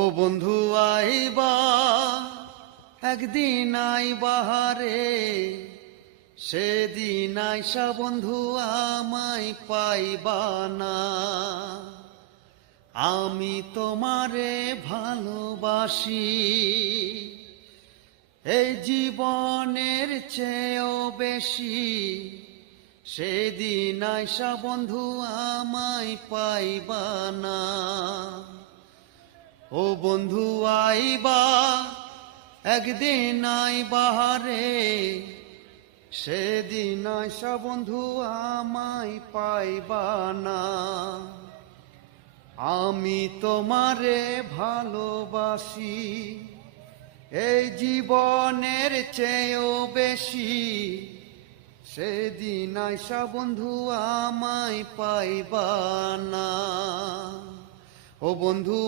ও বন্ধু আইবা একদিন আইবা রে, সেদিন আইসা বন্ধু আমায় পাইবা না। আমি তোমারে ভালোবাসি এই জীবনের চেয়েও বেশি, সেদিন আইসা বন্ধু আমায় পাইবা না। ও বন্ধু আইবা একদিন আইবা রে, সেদিন আইসা বন্ধু আমায় পাইবা না। আমি তোমারে ভালোবাসি এই জীবনের চেয়েও বেশি, সেদিন আইসা বন্ধু আমায় পাইবা না। ও বন্ধু